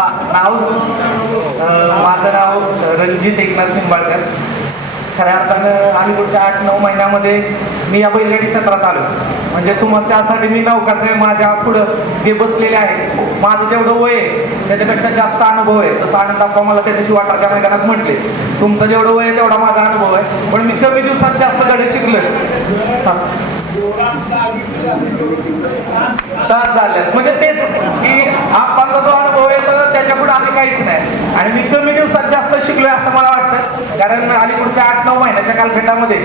हा नाव माझं नाव रणजित एकनाथ निंबाळकर. खऱ्या अर्थानं अलीकडच्या आठ नऊ महिन्यामध्ये मी या बैलगाडी क्षेत्रात आलो म्हणजे तुमच्यासाठी मी नौकाच आहे माझ्या पुढं जे बसलेले आहेत माझं जेवढं वय आहे त्याच्यापेक्षा जास्त अनुभव आहे. तसं आनंद आप्पा मला त्याच्याशी दिवशी वाटाच्या मैदानात म्हटले तुमचं जेवढं वय आहे तेवढा माझा अनुभव आहे. पण मी कमी दिवसात जास्त गडे शिकलो तास झाल्यात म्हणजे तेच की आप्पांचा जो अनुभव आहे तर त्याच्या पुढे आम्ही काहीच नाही. आणि मी कमी दिवसात जास्त शिकलोय असं मला वाटतं. कारण अलीकडच्या आठ नऊ महिन्याच्या कालखंडामध्ये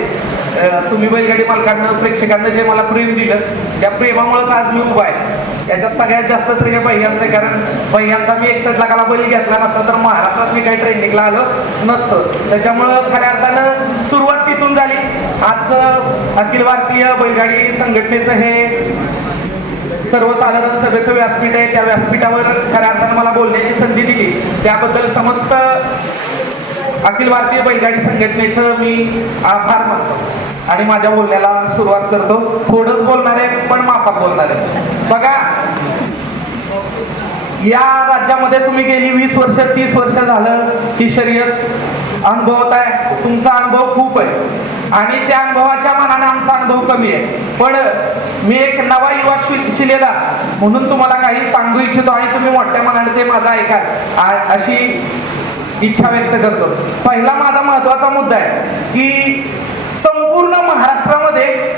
तुम्ही बैलगाडी मालकांना प्रेक्षकांना जे मला प्रेम दिलं त्या प्रेमामुळेच आज मी उभा आहे. याच्यात सगळ्यात जास्त श्रेय भैयांचं आहे. कारण भैयांचा मी एकसठ लाखाला बैल घेतला नसता तर महाराष्ट्रात मी काही ट्रेनिंगला आलो नसतो. त्याच्यामुळं खऱ्या अर्थानं सुरुवात तिथून झाली. आज अखिल भारतीय बैलगाडी संघटनेचं हे सर्वसाधारण सभेचं व्यासपीठ आहे. त्या व्यासपीठावर खऱ्या अर्थानं मला बोलण्याची संधी दिली. त्याबद्दल समस्त अखिल भारतीय बैलगाडी संघटनेचं मी आभार मानतो. आणि माझ्या बोलण्याला सुरुवात करतो. थोडंच बोलणार आहे पण माफात बोलणार आहे. बघा या राज्यामध्ये तुम्ही गेली वीस वर्ष तीस वर्ष झालं ही शर्यत अनुभवत आहे तुमचा अनुभव खूप आहे. आणि त्या अनुभवाच्या मनाने आमचा अनुभव कमी आहे. पण मी एक नवा युवा शि- म्हणून तुम्हाला काही सांगू इच्छितो आणि तुम्ही मोठ्या मनाने ते माझा ऐका. अशी इच्छा व्यक्त करतो. पहिला माझा महत्त्वाचा मुद्दा आहे की संपूर्ण महाराष्ट्रामध्ये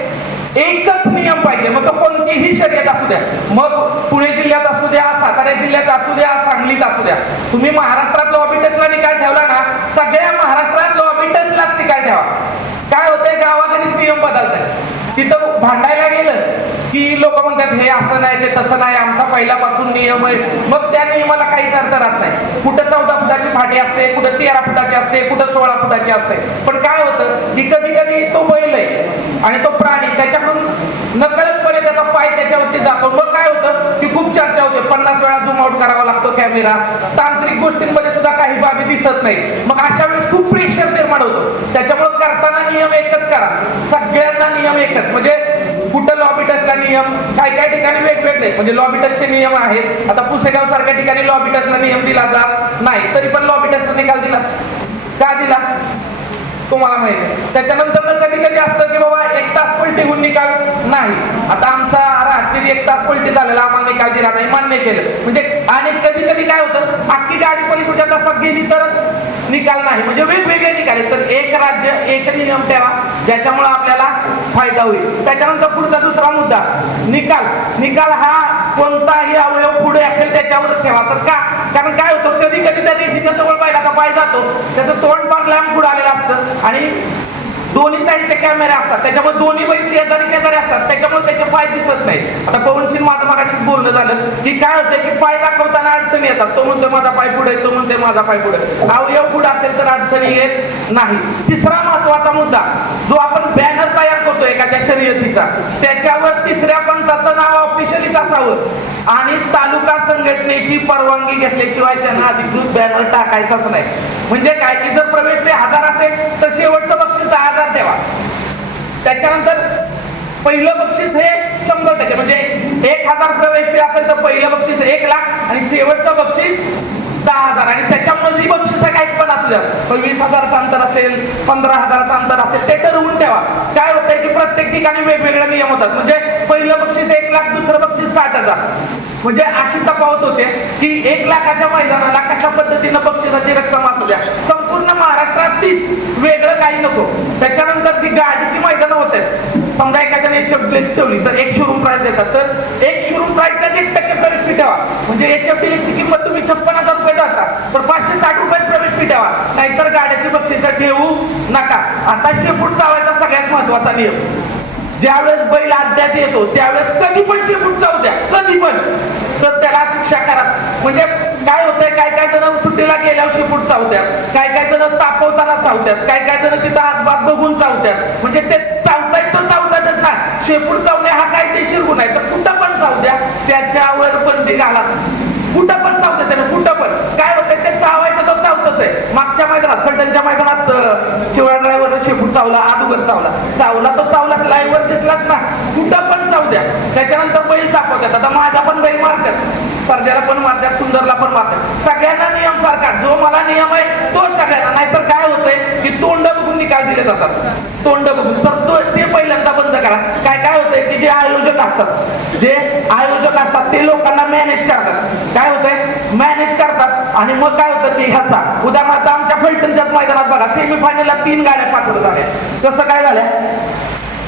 एकच नियम पाहिजे. मग तो कोणतीही शर्यत असू द्या. मग पुणे जिल्ह्यात असू द्या सातारा जिल्ह्यात असू द्या सांगलीत असू द्या. तुम्ही महाराष्ट्रात लॉबी टचला निकाल ठेवला ना सगळ्या महाराष्ट्रात लॉबी टचलाच निकाल ठेवा. काय होतंय नियम बदलतात तिथं भांडायला गेलं की लोक म्हणतात हे असं नाही ते तसं नाही आमचा पहिल्यापासून नियम आहे. मग त्या नियमाला काहीच अर्थ राहत नाही. कुठं चौदा फुटाची फाटी असते कुठं तेरा फुटाची असते कुठं सोळा फुटाची असते. पण काय होतं की कधी कधी तो बैल आहे आणि तो प्राणी त्याच्याकडून नकळतपणे त्याच्यावरती जातो. मग काय होतं की खूप चर्चा होते. पन्नास वेळा झूम आउट करावा लागतो कॅमेरा तांत्रिक गोष्टींमध्ये सुद्धा काही बाबी दिसत नाही. मग अशा वेळेस खूप प्रेशर निर्माण होतो. त्याच्यामुळे करताना नियम एकच करा. सगळ्यांना नियम एकच. म्हणजे कुठं लॉबिटसला नियम? काय काय ठिकाणी वेगवेगळे. म्हणजे लॉबिटसचे नियम आहेत. आता पुसेगाव सारख्या ठिकाणी लॉबिटसला नियम दिला जात नाही. तरी पण लॉबिटसचा निकाल दिला. का दिला? तुम्हाला माहिती त्याच्यानंतर कधी कधी असतं की बाबा एक तास पलटी निकाल नाही. आता आमचा रात्री एक तास पलटी झालेला आम्हाला निकाल दिला नाही मान्य केलं. म्हणजे आणि कधी कधी काय होतं अख्खी गाडी पलीकडच्या तासात गेली तरच निकाल नाही. म्हणजे वेगवेगळे निकाल तर एक राज्य एक नियम ठेवा ज्याच्यामुळे आपल्याला फायदा होईल. त्याच्यानंतर पुढचा दुसरा मुद्दा निकाल. निकाल हा कोणताही अवयव पुढे असेल त्याच्यावरच ठेवा. तर का? कारण काय होतं कधी कधी त्या रेषेच्या जवळ बैलाचा पाय जातो. त्याचं तोंड फार लांब पुढे आलेलं असतं. आणि दोन्ही साईडचे कॅमेरे असतात. त्याच्यामुळे दोन्ही बैल शेजारी शेजारी असतात. त्याच्यामुळे त्याचे पाय दिसत नाही आता पवनसिंग माझं मगाशी बोलणं झालं की काय होतं की पाय दाखवताना अडचणी येतात. तो म्हणतो माझा पाय पुढे तो म्हणते माझा पाय पुढे अवयव पुढे असेल तर अडचणी येत नाही. तिसरा महत्त्वाचा मुद्दा जो आपण बॅनर तयार करतो एखाद्या शर्यतीचा. त्याच्यावर तिसऱ्या पंचाचं नाव ऑफिशियलीच असावं. आणि तालुका संघटनेची परवानगी घेतल्याशिवाय त्यांना अधिकृत बॅनर टाकायचाच नाही. म्हणजे काय? की जर प्रवेश ते हजार असेल तर शेवटचं बक्षीस दहा हजार द्यावा. त्याच्यानंतर पहिलं बक्षीस हे शंभर टक्के. म्हणजे एक हजार प्रवेश फी असेल तर पहिलं बक्षीस एक लाख आणि शेवटचं बक्षीस दहा हजार. आणि त्याच्यामध्ये बक्षीस काही पण असलं पण वीस हजाराचं अंतर असेल पंधरा हजाराचं अंतर असेल ते ठरवून ठेवा. काय होतंय की प्रत्येक ठिकाणी वेगवेगळे नियम होतात. म्हणजे पहिलं बक्षीस एक लाख दुसरं बक्षीस साठ हजार. म्हणजे अशी तफावत होते की एक लाखाच्या मैदानाला कशा पद्धतीनं बक्षिसाची रक्कम असू द्या. संपूर्ण महाराष्ट्रात तीच. वेगळं काही नको. त्याच्यानंतर जी गाडीची मैदानं होते समजा एखाद्याने एच एफ प्लेट ठेवली तर एक शोरूम प्राईस देतात. तर एक शोरूम प्राइसचा एक टक्के प्रवेश ठेवा. म्हणजे एच एफ ची किंमत तुम्ही छप्पन हजार रुपये तर पाचशे साठ रुपये प्रवेश फी नाहीतर गाड्याची बक्षीस ठेवू नका. आता शेपूट चावायचा सगळ्यात महत्त्वाचा नियम. ज्यावेळेस बैल अद्याप येतो त्यावेळेस कधी पण शेपूट चावू द्या. कधी पण. तर त्याला शिक्षा करा. म्हणजे काय होतंय काय काय जण सुट्टीला गेल्यावर शेपूट चावत्यात काय काय जण तापवताना चावत्यात काय काय जण तिथं हातभात बघून चावत्यात म्हणजे ते चावतायत तर चावतातच ना शेपूट चावणे हा कायदेशीर गुन्हा आहे. तर कुठं पण चावत्या द्या. त्याच्यावर बंदी घाला. कुठं पण चावत्या त्यानं कुठं पण काय होतंय ते चावायचं तो चावतच आहे मागच्या मैदानात खंडनच्या मैदानात शिवाय शिवराय ड्रायव्हर शेपूट चावला आदुगर चावला. चावला तो चावला लाईव्हवर दिसलाच ना. कुठं पण चावू द्या. त्याच्यानंतर बैल दाखवतात. आता माझा पण बैल मारतात. सर्जाला पण मारतात सुंदरला पण मारतात. सगळ्यांना नियम सारखा. जो मला नियम आहे तोच सगळ्यांना. नाहीतर काय होतंय? की तोंड बघून निकाल दिले जातात. तोंड बघून. तर तो ते पहिल्यांदा बंद करा. काय काय होतंय? की जे आयोजक असतात जे आयोजक असतात ते लोकांना मॅनेज करतात. काय होतंय? मॅनेज आणि मग काय होतं की ह्याचा? उदाहरणार्थ आमच्या फलटणच्याच मैदानात बघा सेमीफायनलला तीन गाड्या पाठवत झाल्या तसं काय झालं?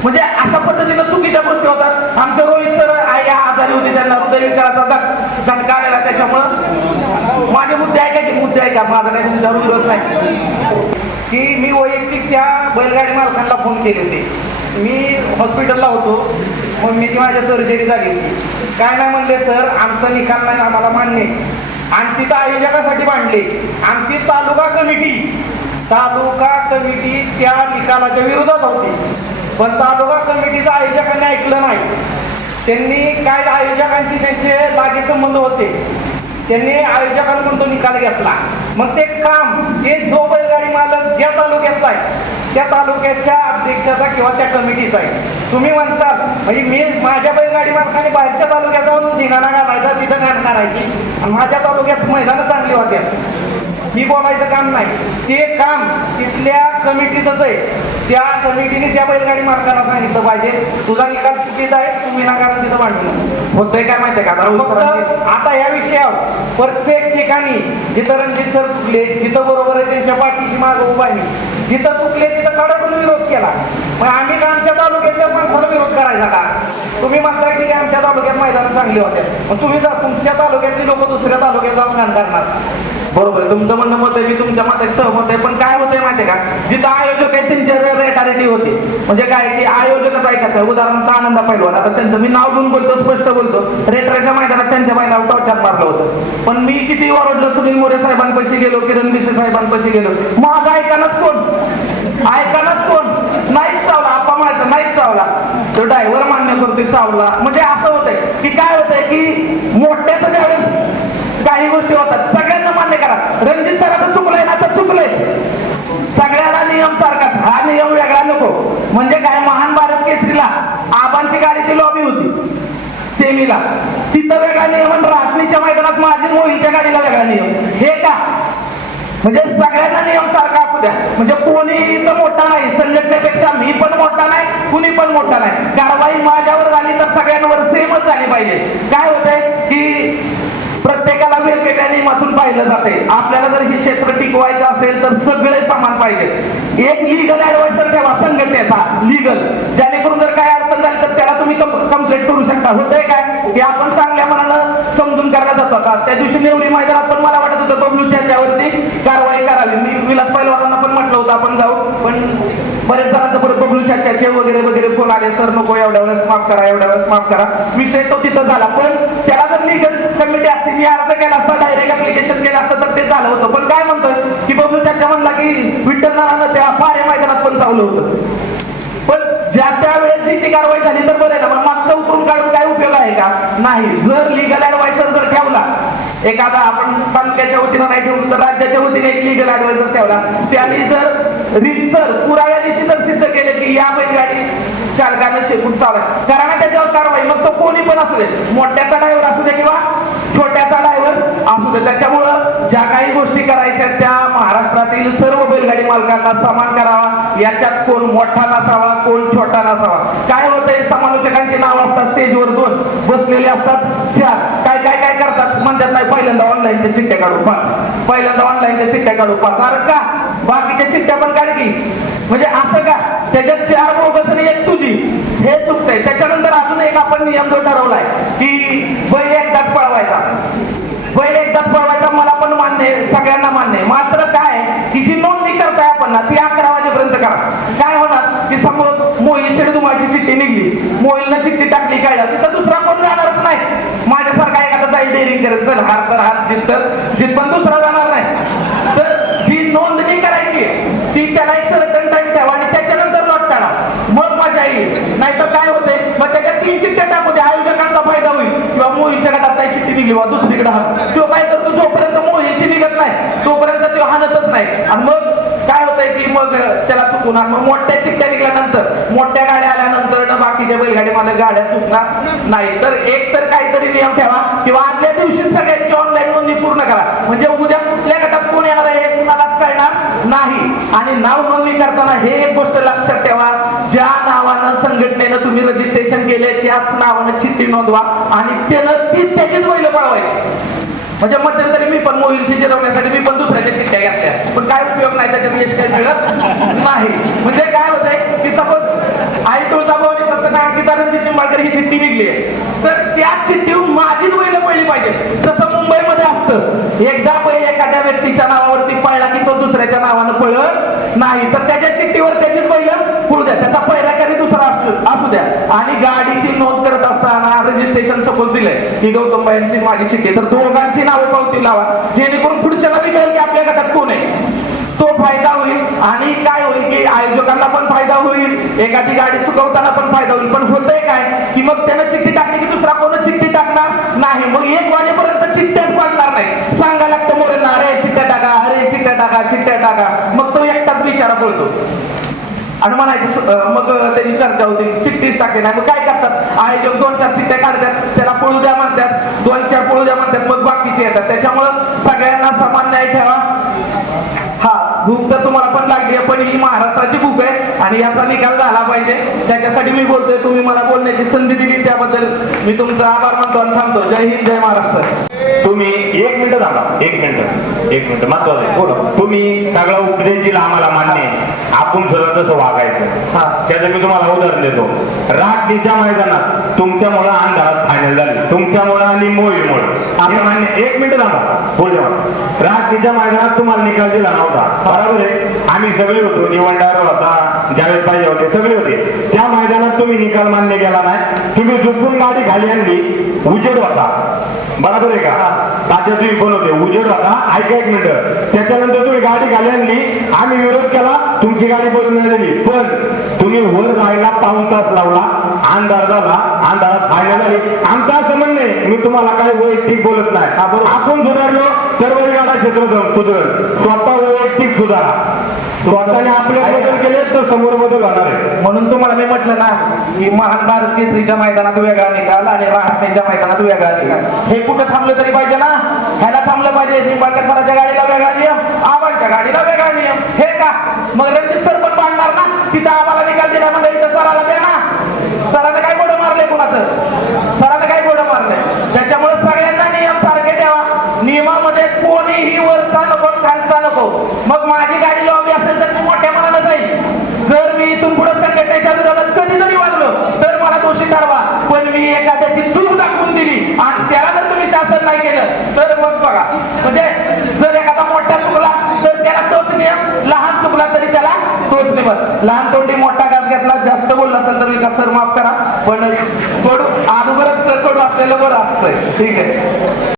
म्हणजे अशा पद्धतीनं चुकीच्या गोष्टी होतात. आमचं रोहित सर आई आजारी होती त्यांना हृदयविकाराचा झटका आलेला त्याच्यामुळं माझे मुद्दे ऐकायचे. मुद्दे ऐका माझा काही तुमच्यावर विरोध नाही. की मी वैयक्तिक त्या बैलगाडी मालकांना फोन केले होते. मी हॉस्पिटलला होतो. मग मी ती माझ्या सर्जरी झाली होती. काय नाही म्हणले सर आमचा निकाल नाही आम्हाला मान्य आणि तिथं आयोजकासाठी मांडले आमची तालुका कमिटी. तालुका कमिटी त्या निकालाच्या विरोधात होती. पण तालुका कमिटीचं आयोजकांनी ऐकलं नाही. त्यांनी काय आयोजकांशी त्यांचे जागे संबंध होते. त्यांनी आयोजकांकडून तो निकाल घेतला. मग ते काम हे जो बैलगाडी मालक ज्या तालुक्याचा आहे त्या तालुक्याच्या अध्यक्षाचा किंवा त्या कमिटीचा आहे. तुम्ही म्हणताल म्हणजे मी माझ्या बैलगाडी मालकाने बाहेरच्या तालुक्यात जाऊन धिंगाणा घालायचा तिथं घाण करायची. आणि माझ्या तालुक्यात मैदानं चांगली होत्या ही बोलायचं काम नाही. ते काम तिथल्या कमिटीचंच आहे. त्या कमिटीने त्या बैलगाडी मालकाला सांगितलं पाहिजे. तुझा निकाल चुकीचा आहे तू विनाकारण तिथं मांडू होतंय काय माहितीये का? आता या विषयावर प्रत्येक ठिकाणी जिथं रणजित सर चुकले जिथं बरोबर आहे त्यांच्या पाठीची मागं उभा आहे. जिथं चुकले तिथं कडकून विरोध केला. मग आम्ही का आमच्या तालुक्यातल्या माणसाला झाला तुम्ही म्हणताय की आमच्या तालुक्यात मैदान चांगली होते. मग तुम्ही जा तुमच्या तालुक्यातली लोक दुसऱ्या तालुक्यात जाऊन घाण करणार. बरोबर तुमचं म्हणणं मत आहे मी तुमच्या मताशी सहमत आहे. पण काय होतंय माहितीये का? जिथं आयोजक आहे त्यांच्या रेटारिटी होते. म्हणजे काय की आयोजकच ऐकायचं. उदाहरणार्थ आनंदा पैलवान. आता त्यांचं मी नाव घेऊन बोलतो स्पष्ट बोलतो. रेटराच्या मैदानात त्यांच्या बैलावर टॉर्चात मारलं होतं. पण मी किती ओरडलो सुनील मोरे साहेबांपाशी गेलो किरण मिसे साहेबांपाशी गेलो. माझं ऐकानच कोण? ऐकानच कोण नाहीच चावला आप्पा म्हणायचं नाहीच चावला तो ड्रायव्हर मान्य करतोय चावला म्हणजे असं होतंय की काय होतंय की मोठ्याचं ज्यावेळेस काही गोष्टी होतात सगळ्यांना मान्य करा. रणजित सराचं चुकलंय ना तर चुकलंय. सगळ्याला नियम सारखाच हा नियम वेगळा नको. म्हणजे काय महान भारत केसरीला आबांची गाडीची लॉबी होती सेमीला. तिथं वेगळा नियम आणि रात्रीच्या मैदानात माझी मोहीच्या गाडीला वेगळा नियम. हे का? म्हणजे सगळ्यांना नियम सारखा होत्या म्हणजे कोणी इथं मोठा नाही संघटनेपेक्षा मी पण मोठा नाही कुणी पण मोठा नाही. कारवाई माझ्यावर झाली तर सगळ्यांवर सेमच झाली पाहिजे. काय होतंय की प्रत्येकाला वेगवेगळ्या नियमातून पाहिलं जाते आपल्याला जर हे क्षेत्र टिकवायचं असेल तर सगळे समान पाहिजे. एक लिगल ऍडवायझर ठेवा संघटनेचा लिगल जेणेकरून जर काय अडचण झाली तर त्याला तुम्ही कंप्लेंट करू शकता. होतंय काय? हे आपण चांगल्या मनानं समजून करण्यात जातो. का त्या दिवशी नेवरी मैदानात पण मला वाटत होतं बबलूच्या त्यावरती कारवाई करावी. मी विलास पैलवानांना पण आपण जाऊ. पण बरेच जणांचं परत बबलू चर्चे वगैरे वगैरे फोन आले. सर नको एवढ्या वेळेस माफ करा एवढ्या वेळेस माफ करा. विषय तो तिथं झाला. पण त्याला जर लिगल कमिटी असते मी अर्ज केला असता डायरेक्ट ऍप्लिकेशन केलं असतं तर ते झालं होतं. पण काय म्हणतोय? की बबलू चर्चा म्हणला की विठ्ठल नारायण त्या पारे मैदानात पण चावलं होतं. पण ज्या त्या वेळेस जी ती कारवाई झाली तर बरं आहे ना पण मागचं उकरून काढून काय उपयोग आहे का? नाही. जर लिगल एखादा आपण तालुक्याच्या वतीनं नाही ठेवून तर राज्याच्या वतीने एक लिगल ऍडवायझर ठेवला. त्याने जर रितसर पुराव्यानिशी जर सिद्ध केले की या बैलगाडी चालकानं शेकून चालत कारण त्याच्यावर कारवाई मग तो कोणी पण असू दे. मोठ्याचा ड्रायव्हर असू दे किंवा छोट्याचा ड्रायव्हर असू दे. त्याच्यामुळं ज्या काही गोष्टी करायच्या त्या महाराष्ट्रातील सर्व बैलगाडी मालकांना समान करावा. याच्यात कोण मोठा नसावा कोण छोटा नसावा. काय होतंय? समालोचकांची नाव असतात स्टेजवर दोन. बसलेले असतात चार. काय काय काय करतात? म्हणतात नाही पहिल्यांदा ऑनलाईनच्या चिठ्ठ्या काढू पाच. पहिल्यांदा ऑनलाईनच्या चिठ्ठ्या काढू पाच. अरे का? बाकीच्या चिठ्ठ्या पण काढ की. म्हणजे असं का? त्याच्यात चार बोगस आणि एक तुझी. हे चुकतंय. त्याच्यानंतर अजून एक आपण नियम जो ठरवलाय की बैल एकदाच पळवायचा. बैल एकदाच पळवायचा मला पण मान्य आहे सगळ्यांना मान्य आहे. मात्र काय की जी नोंदणी करताय आपण ना ती अकरा वाजेपर्यंत करा. काय होणार? की समोर मोहिल शेडदुमाची चिठ्ठी निघली. मोहिलनं चिठ्ठी टाकली काय तिथं दुसरा कोण जाणारच नाही. माझ्या एखादा डेअरिंग करत चल हार तर हार जित तर जित पण दुसरा जाणार नाही. तर जी नोंदणी करायची ती त्याला एक सर्टन टाईम ठेवा आणि त्याच्यानंतर लॉट करा मग मजा येईल नाहीतर काय होते मग त्याच्यात तीन चिठ्ठ्या टाकू दे आयोजकांचा फायदा होईल. किंवा मोहीच्या गटात काही चिठ्ठी निघली बा दुसरीकडे हात किंवा काय करतो जोपर्यंत मोहीची निघत नाही तोपर्यंत तो हानतच नाही. आणि मग काय होतंय की मग त्याला चुकून मग मोठ्या चिठ्ठ्या निघाल्यानंतर मोठ्या गाड्या आल्यानंतर बाकीच्या बैलगाडी मला गाड्या चुकणार नाही. तर एक तर काहीतरी नियम ठेवा. किंवा आदल्या दिवशी सगळ्यांची ऑनलाईन नोंदणी पूर्ण करा. म्हणजे उद्या कुठल्या गटात कोण येणार आहे हे कुणालाच कळणार नाही. आणि नाव नोंदणी करताना हे एक गोष्ट लक्षात ठेवा. ज्या नावानं संघटनेनं तुम्ही रजिस्ट्रेशन केले त्याच नावानं चिठ्ठी नोंदवा आणि त्यानं ती त्याचीच बैल पळवायची. म्हणजे मध्यंतरी मी पण मोहिलची जिरवण्यासाठी मी पण दुसऱ्याच्या चिठ्ठ्या घेतल्या. पण काय उपयोग नाही त्याच्यात यश काही मिळत नाही. म्हणजे काय होतंय की सपोज आई तुळजाभवानी प्रसन्न अंकिता रणजित निंबाळकर ही चिठ्ठी निघली तर त्या चिठ्ठी माझीच बैल पडली पाहिजे जसं मुंबईमध्ये असतं एकदा पहिले एखाद्या व्यक्तीच्या नावावरती पळला की तो दुसऱ्याच्या नावानं पळत नाही. तर त्याच्या चिठ्ठीवर त्याची पहिलं करू द्या. त्याचा पहिल्याकारी दुसरा असू असू द्या. आणि गाडीची नोंद करत असताना रजिस्ट्रेशन सपोज दिलंय. ही गौतम बाईंची माझी चिठ्ठी. तर दोघांची नावं पावती लावा. जेणेकरून पुढच्याला बी कळेल की आपल्या गटात कोण आहे? तो फायदा होईल. आणि काय होईल की आयोजकांना पण फायदा होईल. एखादी गाडी चुकवताना पण फायदा होईल. पण होतंय काय? की मग त्यानं चिठ्ठी टाकली की दुसरा कोण चिठ्ठी टाकणार? नाही. मग एक वाजेपर्यंत चिठ्ठ्याच पडणार नाही सांगायला लागतं मोरेंना अरे चिठ्ठ्या टाका अरे चिठ्ठ्या टाका चिठ्ठ्या टाका. मग तो एकटाच बिचारा बोलतो. आणि म्हणायचं मग त्याची चर्चा होती. चिठ्ठीच टाके नाही मग काय करतात? आयोजक दोन चार चिठ्ठ्या काढतात. त्याला पळू द्या म्हणतात. दोन चार पळू द्या म्हणतात. मग बाकीचे येतात. त्याच्यामुळं सगळ्यांना समान न्याय ठेवा. हा भूक तर तुम्हाला पण लागली आहे पण ही महाराष्ट्राची भूक आहे आणि याचा निकाल झाला पाहिजे. त्याच्यासाठी मी बोलतोय. तुम्ही मला बोलण्याची संधी दिली त्याबद्दल मी तुमचा आभार मानतो आणि थांबतो जय हिंद जय महाराष्ट्र. तुम्ही एक मिनिट थांबा. एक मिनिट. एक मिनिट. महत्वाचं आहे. बोला. तुम्ही सगळा उपदेश दिला आम्हाला मान्य आहे. आपण सरळ तसं वागायचं. हा. त्याचं मी तुम्हाला उदाहरण देतो. रात्रीच्या मैदानात तुमच्यामुळं अंधारात फायनल झाली. तुमच्यामुळं आणि मोहीमुळे. हे. मान्य एक मिनिट थांबा. बोल रात्रीच्या मैदानात तुम्हाला निकाल दिला नव्हता. बरोबर आहे. आम्ही सगळे होतो. निवडणार होता ज्यावेळेस पाहिजे होते सगळे होते. त्या मैदानात तुम्ही निकाल मान्य केला नाही. तुम्ही झुकून गाडी खाली आणली. उजेड होता. बरोबर आहे का. तात्या तुम्ही होते उजेड होता ऐका एक मिनिट. त्याच्यानंतर तुम्ही गाडी आणली. आम्ही विरोध केला. तुमची गाडी बदलून नाही दिली. पण तुम्ही वर राहायला पाऊन तास लावला. अंधार झाला. अंधारात फायनल झाली आमचं असं म्हणणं मी तुम्हाला काही वैयक्तिक बोलत नाही. आपण सुधारलो तर गाडा क्षेत्र सुधरल स्वतः वैयक्तिक सुधारा स्वतःने आपले बदल केले तर समोर बदल होणार आहे. म्हणून तुम्हाला मी म्हटलं ना की महान भारत केसरीच्या मैदानात वेगळा निकाल आणि राहण्याच्या मैदानात वेगळा निकाल. हे कुठं थांबलं तरी पाहिजे ना? ह्याला थांबलं पाहिजे सराच्या गाडीला वेगळा नियम आव्हानच्या गाडीला वेगळा नियम. हे का? मग रणजित सर पण पाडणार ना? तिथं आम्हाला निकाल दिला म्हणजे इथं सराला द्या ना. सरानं काय गोडं मारलंय कुणाचं? सरानं काय गोडं मारलंय? त्याच्यामुळे सगळ्यांना नियम सारखे द्यावा नियमामध्ये कोणीही वरचा नको खालचा नको मग माझी गाडी लावली असेल तर मी मोठ्या मनाला जाईल. जर मी इथून पुढे संघटनेच्या विरोधात कधी जरी वागलो तर मला दोषी ठरवा. पण मी एखाद्याची चूक दाखवून दिली आणि त्याला जर तुम्ही शासन नाही केलं तर मग बघा. म्हणजे जर एखादा मोठा चुकला तर त्याला तोच नियम लहान चुकला तरी त्याला तोच नियम. लहान तोंडी मोठा घास घेतला जास्त बोलला असेल तर मी सर माफ करा. पण कडू अगोदरच कडू असलेलं बरं असतंय. ठीक आहे.